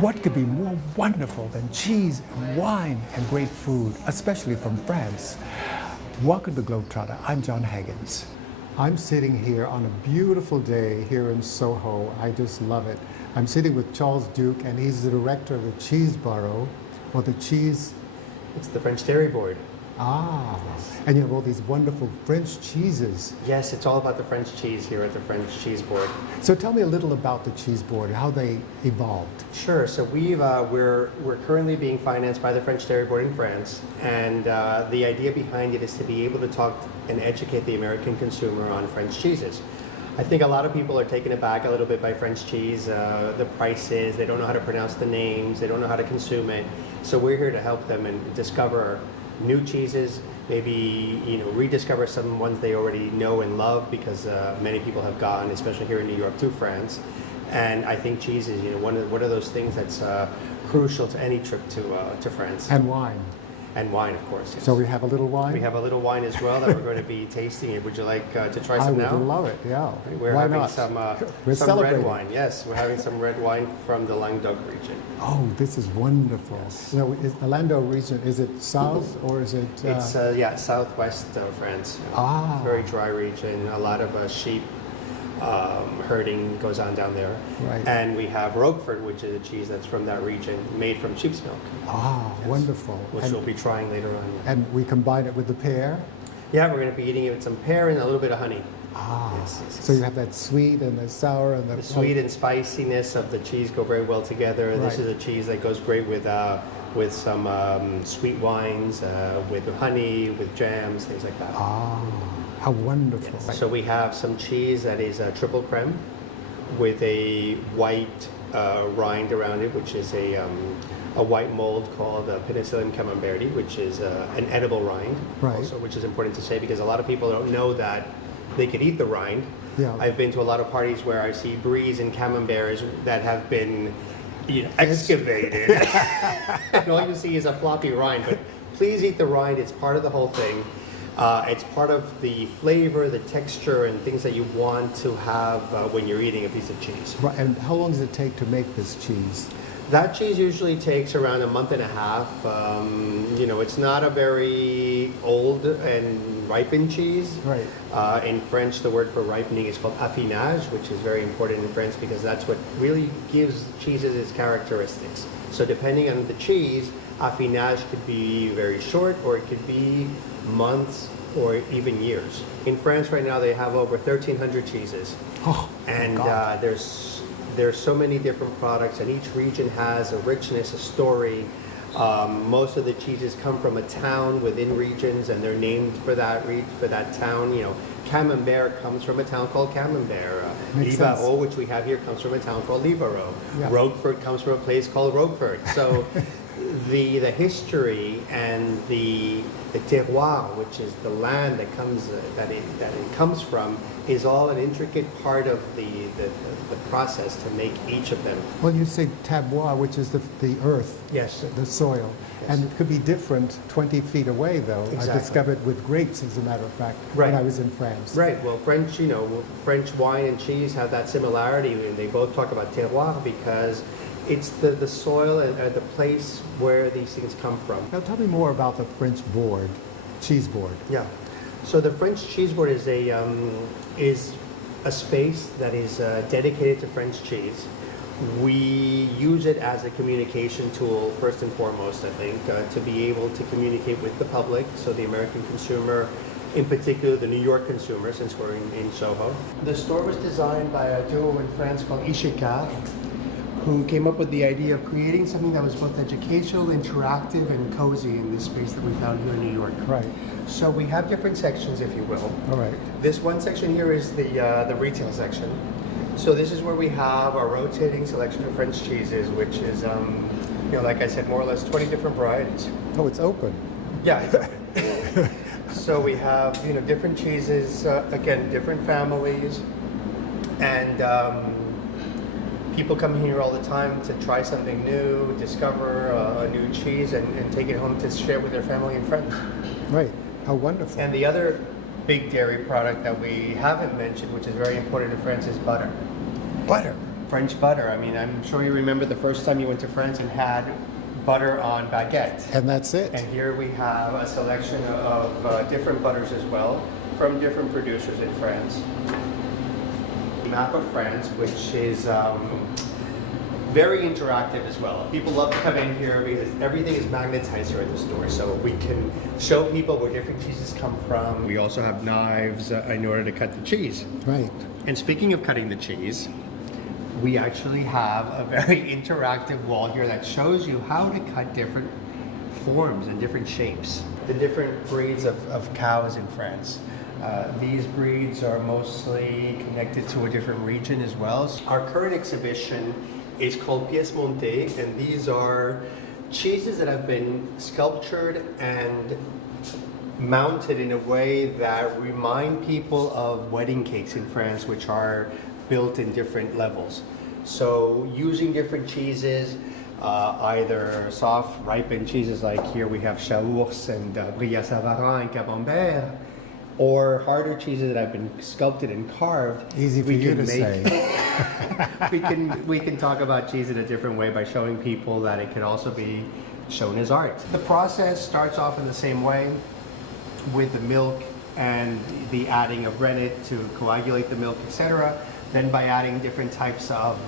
What could be more wonderful than cheese, wine, and great food, especially from France? Welcome to GlobeTrotter. I'm Jon Haggins. I'm sitting here on a beautiful day here in Soho. I just love it. I'm sitting with Charles Duke, and he's the director of the Cheese Borough, or the cheese... It's the French Dairy Board. Ah, and you have all these wonderful French cheeses. Yes, it's all about the French cheese here at the French Cheese Board. So tell me a little about the Cheese Board, how they evolved. Sure. So we're currently being financed by the French Dairy Board in France, and the idea behind it is to be able to talk and educate the American consumer on French cheeses. I think a lot of people are taken aback a little bit by French cheese, the prices, they don't know how to pronounce the names, they don't know how to consume it. So we're here to help them and discover new cheeses, maybe rediscover some ones they already know and love, because many people have gone, especially here in New York, to France. And I think cheese is one of those things that's crucial to any trip to France. And wine. And wine, of course. Yes. So we have a little wine? We have a little wine as well that we're going to be tasting. Would you like to try some now? I would love it, yeah. We're Why having not? some red wine. Yes, we're having some red wine from the Languedoc region. Oh, this is wonderful. Yes. Now, is the Languedoc region, is it south or is it... It's, southwest of France. Ah. Very dry region. A lot of sheep herding goes on down there. Right. And we have Roquefort, which is a cheese that's from that region, made from sheep's milk. Ah, yes. Wonderful. Which we'll be trying later on. And we combine it with the pear? Yeah, we're going to be eating it with some pear and a little bit of honey. Ah, yes. So you have that sweet and the sour and the sweet and spiciness of the cheese go very well together. Right. This is a cheese that goes great with some sweet wines, with honey, with jams, things like that. Ah, how wonderful. Yes. So we have some cheese that is a triple creme with a white rind around it, which is a white mold called Penicillium camemberti, which is an edible rind. Right. Also, which is important to say because a lot of people don't know that they could eat the rind. Yeah. I've been to a lot of parties where I see bries and camemberts that have been excavated, and all you see is a floppy rind. But please eat the rind; it's part of the whole thing. It's part of the flavor, the texture, and things that you want to have when you're eating a piece of cheese. Right. And how long does it take to make this cheese? That cheese usually takes around a month and a half. It's not a very old and ripened cheese. Right. In French, the word for ripening is called affinage, which is very important in French because that's what really gives cheeses its characteristics. So depending on the cheese, affinage could be very short, or it could be months or even years. In France right now, they have over 1,300 cheeses. Oh, and there's so many different products, and each region has a richness, a story. Most of the cheeses come from a town within regions, and they're named for that town. Camembert comes from a town called Camembert. Livarot, which we have here, comes from a town called Livarot. Yeah. Roquefort comes from a place called Roquefort. So the history and the terroir, which is the land that it comes from, is all an intricate part of the process to make each of them. Well, you say terroir, which is the earth, yes, the soil, yes. And it could be different 20 feet away, though. Exactly. I discovered with grapes, as a matter of fact, right. When I was in France. Right. Well, French wine and cheese have that similarity, and they both talk about terroir because it's the soil and the place where these things come from. Now, tell me more about the French board, cheese board. Yeah. So the French cheese board is a space that is dedicated to French cheese. We use it as a communication tool, first and foremost, I think, to be able to communicate with the public, so the American consumer, in particular the New York consumer, since we're in Soho. The store was designed by a duo in France called Ishikar, who came up with the idea of creating something that was both educational, interactive, and cozy in this space that we found here in New York. Right. So we have different sections, if you will. All right. This one section here is the retail section. So this is where we have our rotating selection of French cheeses, which is, like I said, more or less 20 different varieties. Oh, it's open. Yeah, it's open. So we have, different cheeses, again, different families, and people come here all the time to try something new, discover a new cheese, and take it home to share with their family and friends. Right. How wonderful. And the other big dairy product that we haven't mentioned, which is very important in France, is butter. Butter? French butter. I mean, I'm sure you remember the first time you went to France and had butter on baguette. And that's it. And here we have a selection of different butters as well from different producers in France. The map of France, which is very interactive as well. People love to come in here because everything is magnetized here at the store, so we can show people where different cheeses come from. We also have knives in order to cut the cheese. Right. And speaking of cutting the cheese, we actually have a very interactive wall here that shows you how to cut different forms and different shapes. The different breeds of cows in France. These breeds are mostly connected to a different region as well. Our current exhibition is called Pièces Montées, and these are cheeses that have been sculptured and mounted in a way that remind people of wedding cakes in France, which are built in different levels. So using different cheeses, either soft, ripened cheeses like here we have Chaours and Brillat-Savarin and Camembert, or harder cheeses that have been sculpted and carved. Easy for you to say. we can talk about cheese in a different way by showing people that it can also be shown as art. The process starts off in the same way with the milk and the adding of rennet to coagulate the milk, etc. Then by adding different types of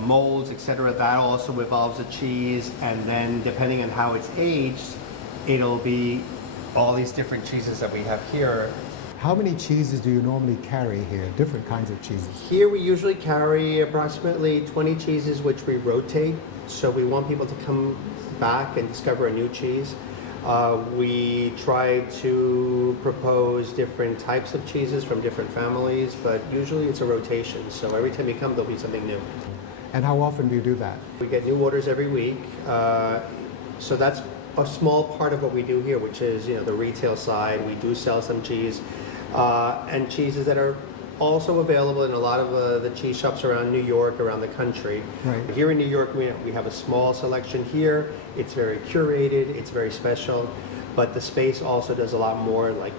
molds, etc., that also evolves a cheese. And then depending on how it's aged, it'll be all these different cheeses that we have here. How many cheeses do you normally carry here? Different kinds of cheeses. Here we usually carry approximately 20 cheeses, which we rotate. So we want people to come back and discover a new cheese. We try to propose different types of cheeses from different families, but usually it's a rotation. So every time you come, there'll be something new. And how often do you do that? We get new orders every week. So that's a small part of what we do here, which is, the retail side. We do sell some cheese and cheeses that are also available in a lot of the cheese shops around New York, around the country. Right. Here in New York, we have a small selection here. It's very curated, it's very special, but the space also does a lot more, like,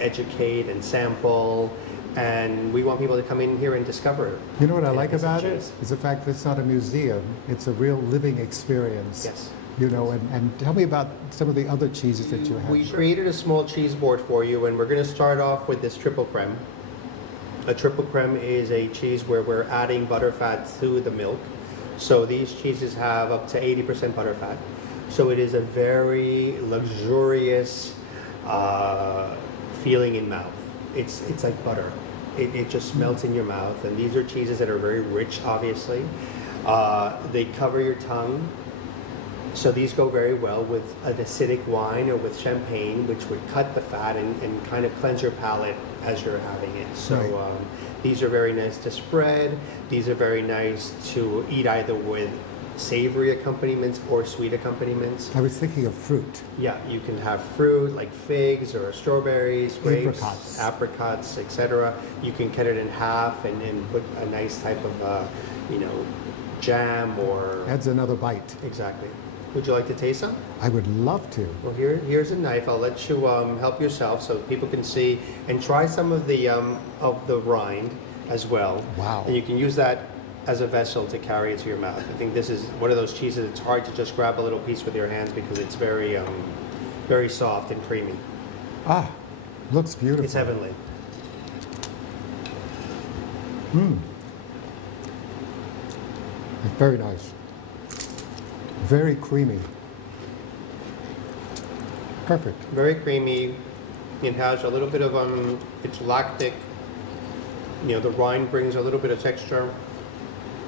educate and sample, and we want people to come in here and discover. You know what I like about it? cheese. Is the fact that it's not a museum. It's a real living experience. Yes. And tell me about some of the other cheeses that you have. We created a small cheese board for you, and we're going to start off with this triple creme. A triple creme is a cheese where we're adding butterfat to the milk. So these cheeses have up to 80% butterfat. So it is a very luxurious feeling in mouth. It's like butter. It just melts in your mouth. And these are cheeses that are very rich, obviously. They cover your tongue. So these go very well with an acidic wine or with champagne, which would cut the fat and kind of cleanse your palate as you're having it. So Right. These are very nice to spread. These are very nice to eat either with savory accompaniments or sweet accompaniments. I was thinking of fruit. Yeah, you can have fruit like figs or strawberries, grapes, Apricots. etc. You can cut it in half and then put a nice type of, jam or... Adds another bite. Exactly. Would you like to taste some? I would love to. Well, here's a knife. I'll let you help yourself so people can see and try some of the rind as well. Wow. And you can use that as a vessel to carry it to your mouth. I think this is one of those cheeses. It's hard to just grab a little piece with your hands because it's very, very soft and creamy. Ah, looks beautiful. It's heavenly. It's very nice. Very creamy. Perfect. Very creamy. It has a little bit of it's lactic. The rind brings a little bit of texture,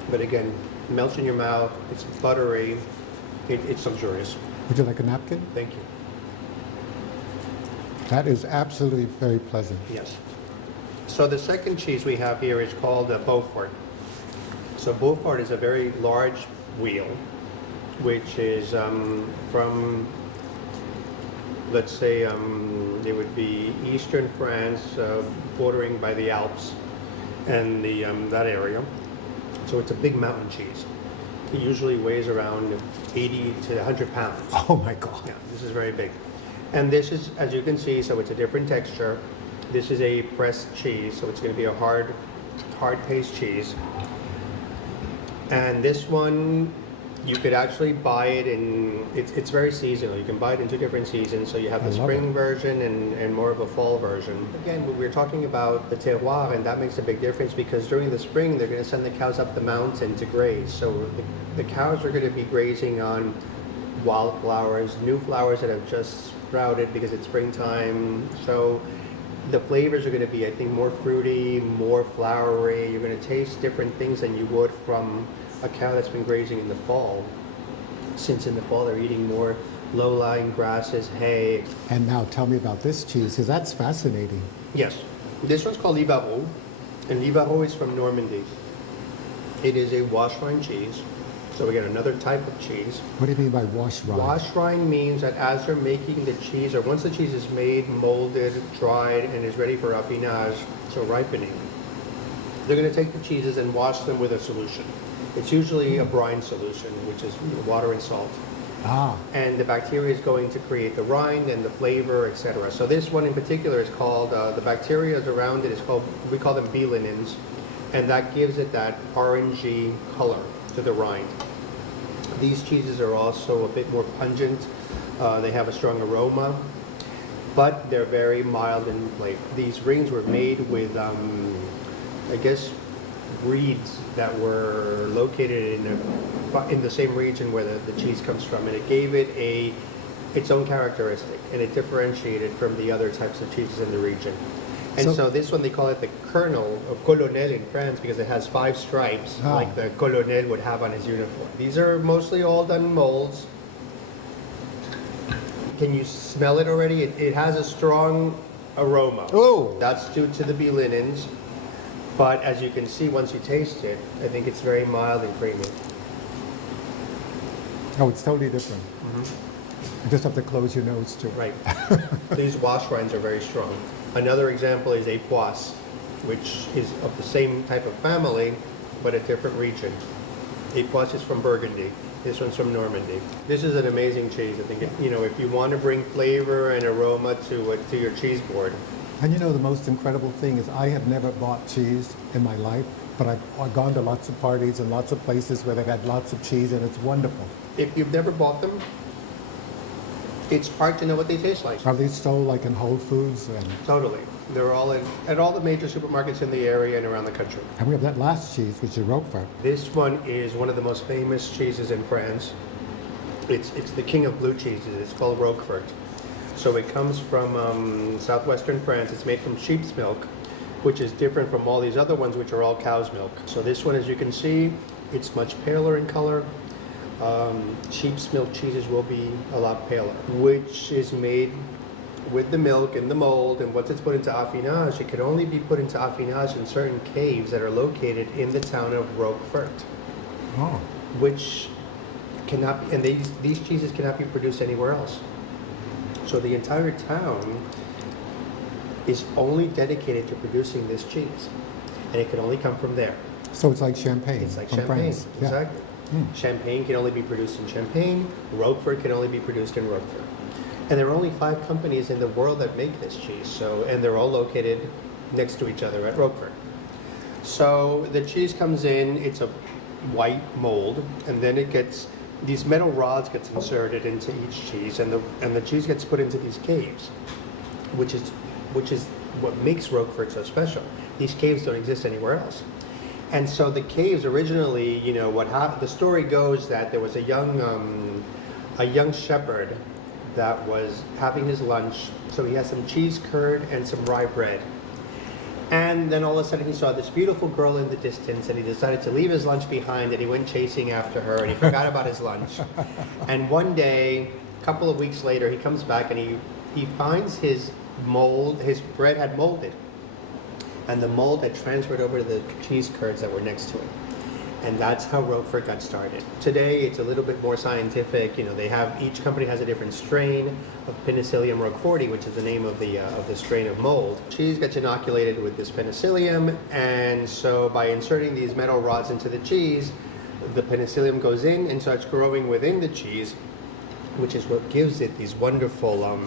but again, melts in your mouth. It's buttery. It's luxurious. Would you like a napkin? Thank you. That is absolutely very pleasant. Yes. So the second cheese we have here is called Beaufort. So Beaufort is a very large wheel, which is from, let's say, it would be eastern France, bordering by the Alps and that area. So it's a big mountain cheese. It usually weighs around 80 to 100 pounds. Oh my God. Yeah, this is very big. And this is, as you can see, so it's a different texture. This is a pressed cheese, so it's going to be a hard hard paste cheese. And this one, you could actually buy it in, it's very seasonal. You can buy it in 2 different seasons. So you have the spring version and more of a fall version. Again, we're talking about the terroir, and that makes a big difference because during the spring, they're going to send the cows up the mountain to graze. So the cows are going to be grazing on wildflowers, new flowers that have just sprouted because it's springtime. So the flavors are going to be, I think, more fruity, more flowery. You're going to taste different things than you would from a cow that's been grazing in the fall, since in the fall they're eating more low-lying grasses, hay. And now tell me about this cheese, because that's fascinating. Yes, this one's called Livarot, and Livarot is from Normandy. It is a wash rind cheese, so we get another type of cheese. What do you mean by wash rind? Wash rind means that as they're making the cheese, or once the cheese is made, molded, dried, and is ready for affinage, so ripening, they're going to take the cheeses and wash them with a solution. It's usually a brine solution, which is water and salt. And the bacteria is going to create the rind and the flavor, etc. So this one in particular is called, the bacteria around it is called, we call them B-linens, and that gives it that orangey color to the rind. These cheeses are also a bit more pungent. They have a strong aroma, but they're very mild in flavor. These rings were made with, I guess, breeds that were located in the same region where the cheese comes from, and it gave it its own characteristic, and it differentiated from the other types of cheeses in the region. And so this one, they call it the Colonel, or Colonel in France, because it has 5 stripes, like the Colonel would have on his uniform. These are mostly all done in molds. Can you smell it already? It has a strong aroma. Oh! That's due to the B linens. But as you can see, once you taste it, I think it's very mild and creamy. Oh, it's totally different. You just have to close your nose to it. Right. These wash rinds are very strong. Another example is Époisse, which is of the same type of family, but a different region. Époisse is from Burgundy. This one's from Normandy. This is an amazing cheese. I think, if you want to bring flavor and aroma to your cheese board. And the most incredible thing is I have never bought cheese in my life, but I've gone to lots of parties and lots of places where they've had lots of cheese, and it's wonderful. If you've never bought them, it's hard to know what they taste like. Are they sold like in Whole Foods? Totally. They're all at all the major supermarkets in the area and around the country. And we have that last cheese, which is Roquefort. This one is one of the most famous cheeses in France. It's the king of blue cheeses. It's called Roquefort. So it comes from southwestern France. It's made from sheep's milk, which is different from all these other ones, which are all cow's milk. So this one, as you can see, it's much paler in color. Sheep's milk cheeses will be a lot paler, which is made with the milk in the mold, and once it's put into affinage, it can only be put into affinage in certain caves that are located in the town of Roquefort. Oh. Which cannot, and these cheeses cannot be produced anywhere else. So the entire town is only dedicated to producing this cheese, and it can only come from there. So it's like champagne. It's like from champagne, France. exactly. Yeah. Champagne can only be produced in Champagne. Roquefort can only be produced in Roquefort. And there are only 5 companies in the world that make this cheese, and they're all located next to each other at Roquefort. So the cheese comes in, it's a white mold, and then these metal rods gets inserted into each cheese, and the cheese gets put into these caves, which is what makes Roquefort so special. These caves don't exist anywhere else. And so the caves originally, the story goes that there was a young shepherd that was having his lunch. So he had some cheese curd and some rye bread. And then all of a sudden he saw this beautiful girl in the distance, and he decided to leave his lunch behind, and he went chasing after her, and he forgot about his lunch. And one day, a couple of weeks later, he comes back and he finds his bread had molded. And the mold had transferred over to the cheese curds that were next to it. And that's how Roquefort got started. Today, it's a little bit more scientific. Each company has a different strain of Penicillium roqueforti, which is the name of the strain of mold. Cheese gets inoculated with this penicillium, and so by inserting these metal rods into the cheese, the penicillium goes in and starts growing within the cheese, which is what gives it these wonderful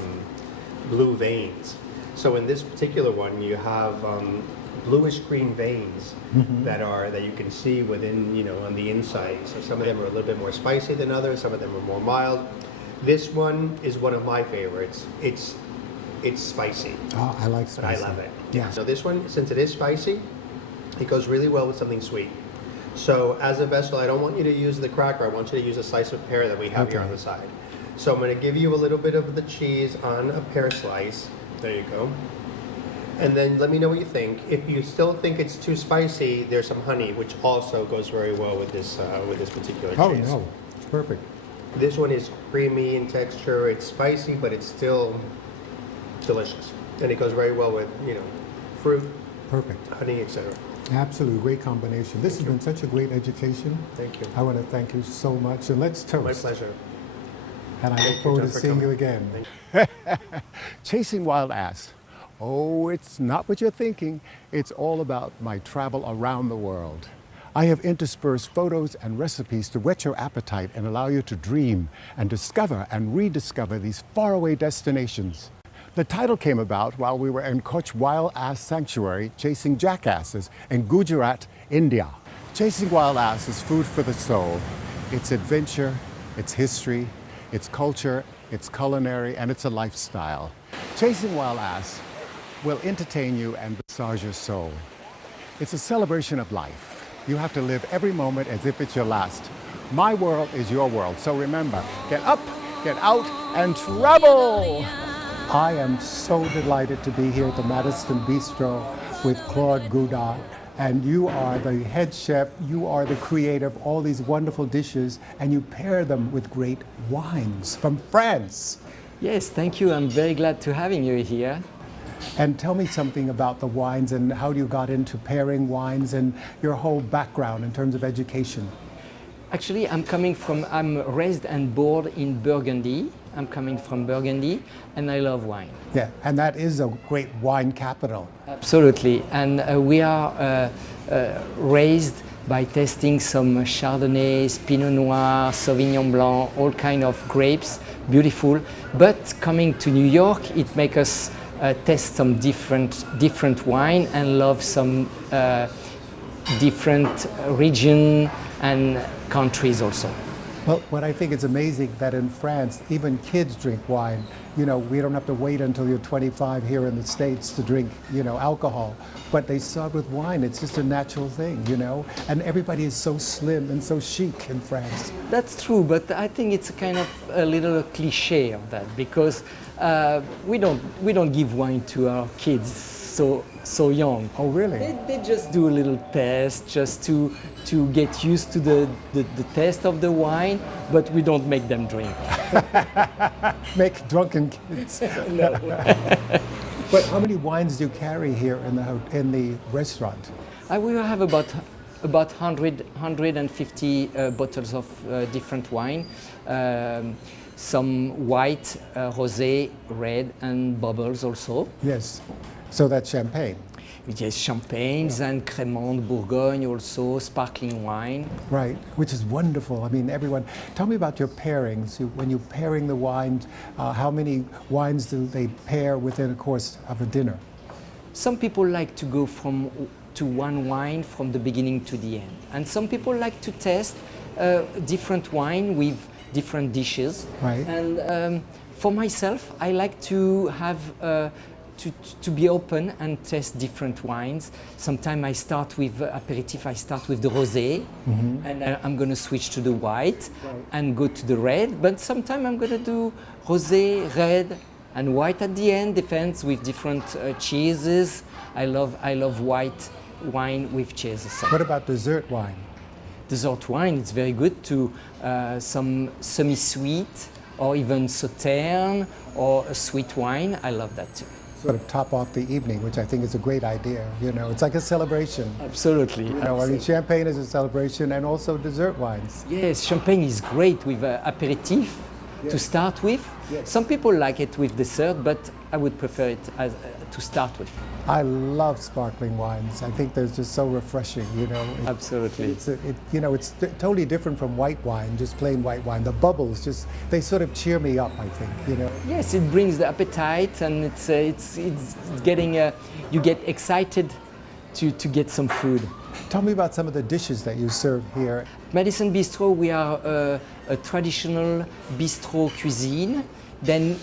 blue veins. So in this particular one, you have bluish green veins that you can see within, on the inside. So some of them are a little bit more spicy than others. Some of them are more mild. This one is one of my favorites. It's spicy. Oh, I like spicy. I love it. Yeah. So this one, since it is spicy, it goes really well with something sweet. So as a vessel, I don't want you to use the cracker. I want you to use a slice of pear that we have here on the side. So I'm going to give you a little bit of the cheese on a pear slice. There you go. And then let me know what you think. If you still think it's too spicy, there's some honey, which also goes very well with this particular cheese. Oh no, it's perfect. This one is creamy in texture. It's spicy, but it's still delicious, and it goes very well with fruit, Perfect. honey, etc. Absolutely, great combination. This has been such a great education. Thank you. I want to thank you so much, and let's toast. My pleasure. And I Thank look you, forward John, to for seeing coming. you again. Thank Chasing Wild Ass. Oh, it's not what you're thinking. It's all about my travel around the world. I have interspersed photos and recipes to whet your appetite and allow you to dream and discover and rediscover these faraway destinations. The title came about while we were in Koch Wild Ass Sanctuary chasing jackasses in Gujarat, India. Chasing wild ass is food for the soul. It's adventure, it's history, it's culture, it's culinary, and it's a lifestyle. Chasing wild ass will entertain you and massage your soul. It's a celebration of life. You have to live every moment as if it's your last. My world is your world, so remember, get up, get out, and travel! I am so delighted to be here at the Madison Bistro with Claude Goudard. And you are the head chef, you are the creator of all these wonderful dishes, and you pair them with great wines from France. Yes, thank you. I'm very glad to having you here. And tell me something about the wines and how you got into pairing wines and your whole background in terms of education. Actually, I'm raised and born in Burgundy. I'm coming from Burgundy, and I love wine. Yeah, and that is a great wine capital. Absolutely. And we are raised by tasting some Chardonnay, Pinot Noir, Sauvignon Blanc, all kind of grapes, beautiful. But coming to New York, it makes us taste some different wine and love some different region and countries also. Well, what I think is amazing that in France, even kids drink wine. You know, we don't have to wait until you're 25 here in the States to drink, alcohol. But they start with wine. It's just a natural thing, And everybody is so slim and so chic in France. That's true, but I think it's kind of a little cliche of that because we don't give wine to our kids so young. Oh, really? They just do a little test just to get used to the taste of the wine, but we don't make them drink. Make drunken kids. No. But how many wines do you carry here in the restaurant? We will have about 150 bottles of different wine. Some white, rosé, red, and bubbles also. Yes. So that's champagne. Yes, champagnes and Crémant, Bourgogne also, sparkling wine. Right, which is wonderful. I mean, everyone, tell me about your pairings. When you're pairing the wines, how many wines do they pair within a course of a dinner? Some people like to go to one wine from the beginning to the end. And some people like to test different wine with different dishes. Right. And for myself, I like to have to be open and test different wines. Sometimes I start with aperitif, I start with the rosé, and I'm going to switch to the white and go to the red. But sometimes I'm going to do rosé, red, and white at the end. Depends with different cheeses. I love white wine with cheeses. What about dessert wine? Dessert wine, it's very good to some semi-sweet or even sauterne or a sweet wine. I love that too. Sort of top off the evening, which I think is a great idea. It's like a celebration. Absolutely. I mean, champagne is a celebration, and also dessert wines. Yes, champagne is great with aperitif to start with. Yes. Some people like it with dessert, but I would prefer it to start with. I love sparkling wines. I think they're just so refreshing. Absolutely. It's totally different from white wine, just plain white wine. The bubbles they sort of cheer me up, I think. Yes, it brings the appetite, and it's getting you get excited to get some food. Tell me about some of the dishes that you serve here. Madison Bistro, we are a traditional bistro cuisine. Then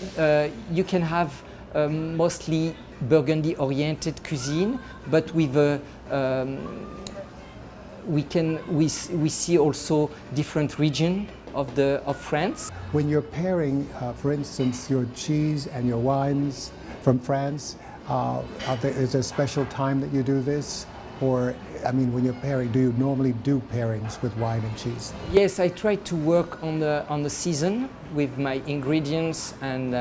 you can have mostly Burgundy-oriented cuisine, but with a we see also different region of France. When you're pairing, for instance, your cheese and your wines from France, is there a special time that you do this? Or, I mean, when you're pairing, do you normally do pairings with wine and cheese? Yes, I try to work on the season with my ingredients and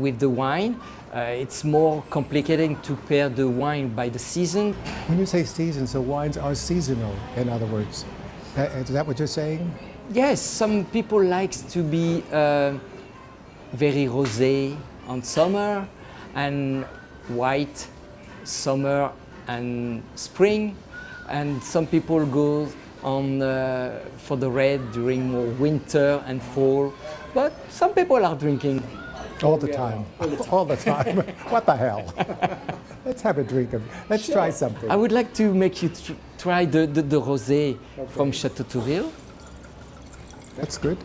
with the wine. It's more complicated to pair the wine by the season. When you say season, so wines are seasonal, in other words. Is that what you're saying? Yes, some people like to be very rosé on summer and white summer and spring, and some people go on for the red during more winter and fall. But some people are drinking all the time. All the time. What the hell? Let's have a drink. Let's try something. I would like to make you try the rosé from Chateau Tourille. That's good.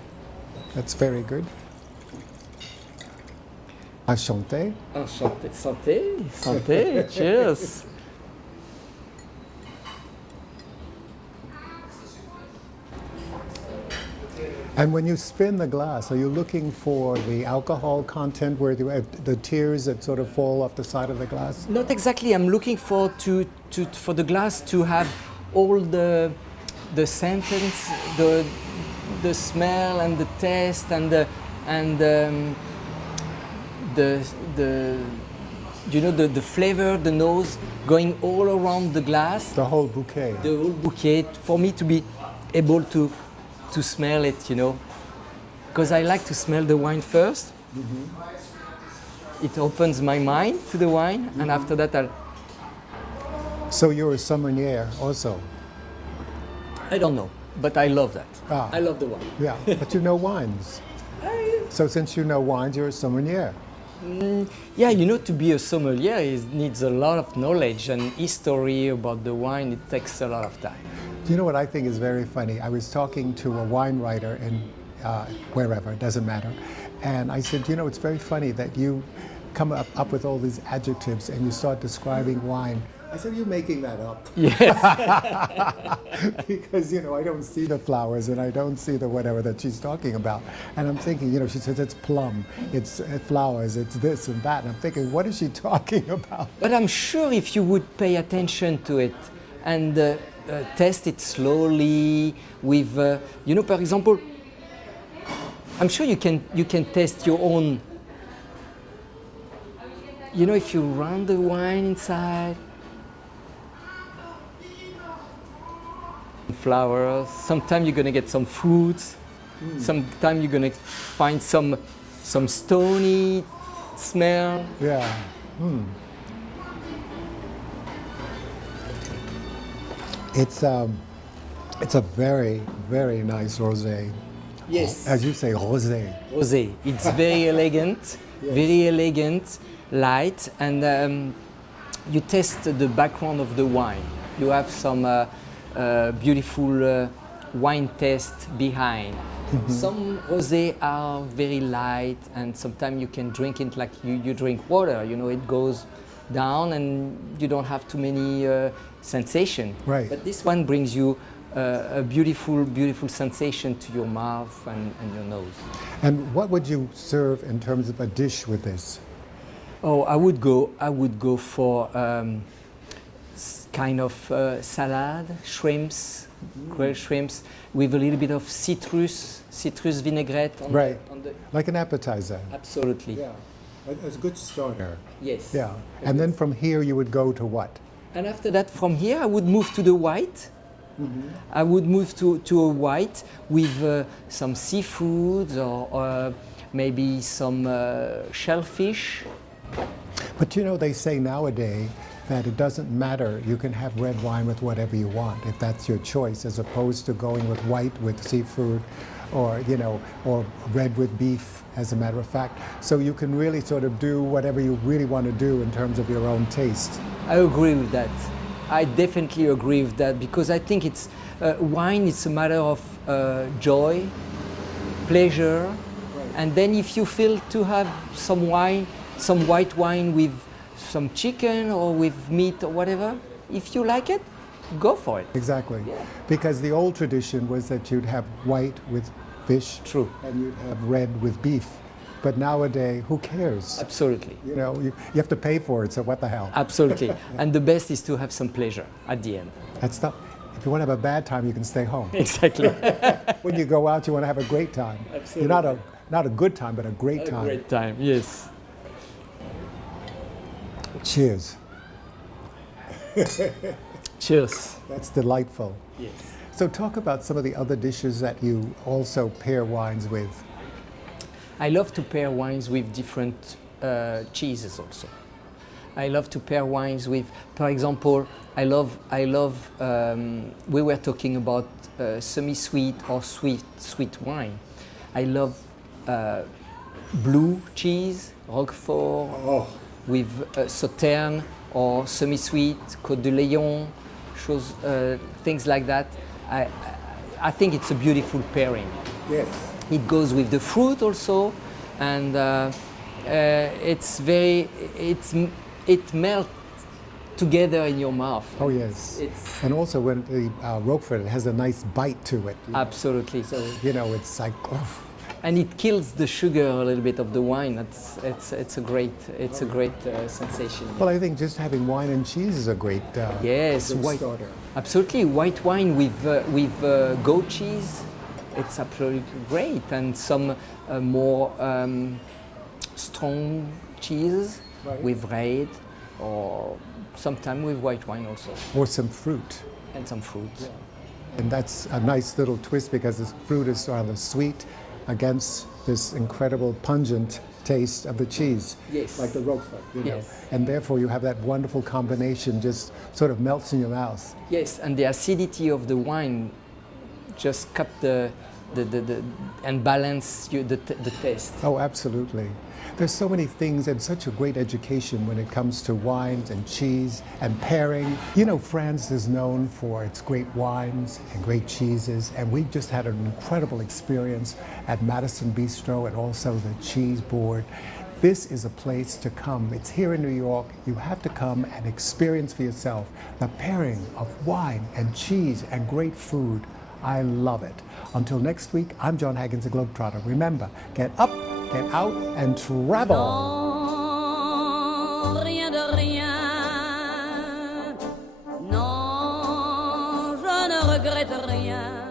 That's very good. Enchanté. Enchanté. Santé. Santé. Cheers. And when you spin the glass, are you looking for the alcohol content where the tears that sort of fall off the side of the glass? Not exactly. I'm looking for for the glass to have all the sentence, the smell and the taste and the the flavor, the nose going all around the glass. The whole bouquet. The whole bouquet, for me to be able to smell it, you know, because I like to smell the wine first. Mm-hmm. It opens my mind to the wine, mm-hmm. and after that I'll... So you're a sommelier also? I don't know, but I love that. Ah. I love the wine. Yeah, but you know wines. So since you know wines, you're a sommelier. Yeah, you know, to be a sommelier needs a lot of knowledge and history about the wine. It takes a lot of time. Do you know what I think is very funny? I was talking to a wine writer in wherever, it doesn't matter. And I said, you know, it's very funny that you come up with all these adjectives and you start describing wine. I said, you're making that up. Yes. Because, you know, I don't see the flowers and I don't see the whatever that she's talking about. And I'm thinking, you know, she says it's plum, it's flowers, it's this and that. And I'm thinking, what is she talking about? But I'm sure if you would pay attention to it and test it slowly with, you know, for example, I'm sure you can test your own. You know, if you run the wine inside, flowers, sometimes you're gonna get some fruits, sometimes you're gonna find some stony smell. Yeah. It's a very, very nice rosé. Yes. As you say, rosé. Rosé. It's very elegant, Yes. very elegant, light, and you test the background of the wine. You have some beautiful wine taste behind. Mm-hmm. Some rosé are very light, and sometimes you can drink it like you drink water. You know, it goes down, and you don't have too many sensation. Right. But this one brings you a beautiful, beautiful sensation to your mouth and your nose. And what would you serve in terms of a dish with this? Oh, I would go for kind of salad, shrimps, grilled shrimps, with a little bit of citrus vinaigrette. Right, like an appetizer. Absolutely. Yeah, a good starter. Yes. Yeah, and then from here you would go to what? And after that, from here, I would move to the white. Mm-hmm. I would move to a white with some seafood or maybe some shellfish. But you know, they say nowadays that it doesn't matter. You can have red wine with whatever you want, if that's your choice, as opposed to going with white with seafood, or you know, or red with beef, as a matter of fact. So you can really sort of do whatever you really want to do in terms of your own taste. I agree with that. I definitely agree with that, because I think it's wine is a matter of joy, pleasure, and then if you feel to have some wine, some white wine with some chicken or with meat or whatever, if you like it, go for it. Exactly. Yeah. Because the old tradition was that you'd have white with fish. True. And you'd have red with beef. But nowadays, who cares? Absolutely. You know, you have to pay for it, so what the hell? Absolutely. And the best is to have some pleasure at the end. That's not, if you want to have a bad time, you can stay home. Exactly. When you go out, you want to have a great time. Absolutely. Not a good time, but a great time. Great time, yes. Cheers. Cheers. That's delightful. Yes. So talk about some of the other dishes that you also pair wines with. I love to pair wines with different cheeses also. I love to pair wines with, for example, I love. We were talking about semi-sweet or sweet wine. I love blue cheese, Roquefort, with Sauterne or semi-sweet, Côte de Léon, things like that. I think it's a beautiful pairing. Yes. It goes with the fruit also, and it melts together in your mouth. Oh yes. And also when the Roquefort, it has a nice bite to it. Absolutely. So, You know, it's like, and it kills the sugar a little bit of the wine. It's a great sensation. well, I think just having wine and cheese is a great, Yes, good white, starter. absolutely. White wine with goat cheese, it's absolutely great, and some more strong cheeses Right. with red, or sometimes with white wine also, Or some fruit. and some fruit. And that's a nice little twist because the fruit is rather sweet against this incredible pungent taste of the cheese. Yes. Like the Roquefort, you know. Yes. And therefore you have that wonderful combination just sort of melts in your mouth. Yes, and the acidity of the wine just cut and balance the taste. Oh, absolutely. There's so many things and such a great education when it comes to wines and cheese and pairing. You know, France is known for its great wines and great cheeses, and we just had an incredible experience at Madison Bistro and also the cheese board. This is a place to come. It's here in New York. You have to come and experience for yourself the pairing of wine and cheese and great food. I love it. Until next week, I'm Jon Haggins, a GlobeTrotter. Remember, get up, get out, and travel. Non, rien de rien. Non, je ne regrette rien.